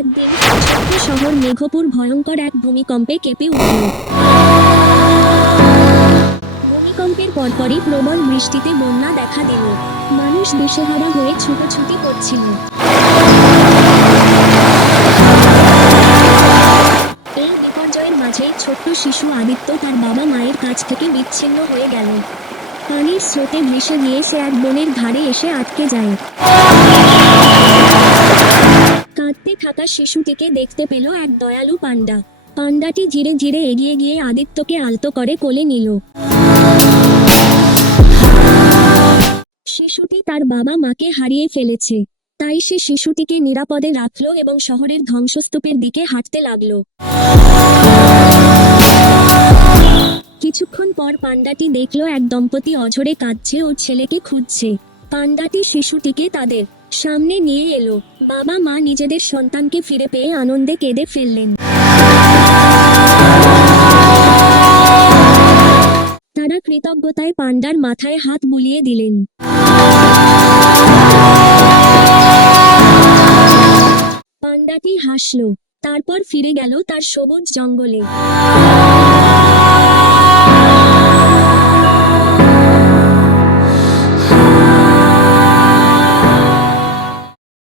একদিন ছোট্ট শহর মেঘপুর ভয়ঙ্কর এক ভূমিকম্পে কেঁপে উঠল। ভূমিকম্পের পরপরই প্রবল বৃষ্টিতে বন্যা দেখা দিল। মানুষ দিশেহারা হয়ে ছুটোছুটি করছিল। এই বিপর্যয়ের মাঝেই ছোট্ট শিশু আদিত্য তার বাবা মায়ের কাছ থেকে বিচ্ছিন্ন হয়ে গেল। পানির স্রোতে ভেসে গিয়ে সে এক বনের ধারে এসে আটকে যায়। কাঁদতে থাকা শিশুটিকে দেখতে পেল এক দয়ালু পান্ডা। পান্ডাটি ধীরে ধীরে এগিয়ে গিয়ে আদিত্যকে আলতো করে কোলে নিল। শিশুটি তার বাবা মাকে হারিয়ে ফেলেছে, তাই সে শিশুটিকে নিরাপদে রাখল এবং শহরের ধ্বংসস্তূপের দিকে হাঁটতে লাগলো। কিছুক্ষণ পর পান্ডাটি দেখল এক দম্পতি অঝরে কাঁদছে ও ছেলেকে খুঁজছে। পান্ডাটি শিশুটিকে তাদের সামনে নিয়ে এলো। বাবা মা নিজেদের সন্তানকে ফিরে পেয়ে আনন্দে কেঁদে ফেললেন। তারা কৃতজ্ঞতায় পান্ডার মাথায় হাত বুলিয়ে দিলেন। পান্ডাটি হাসল, তারপর ফিরে গেল তার সবুজ জঙ্গলে।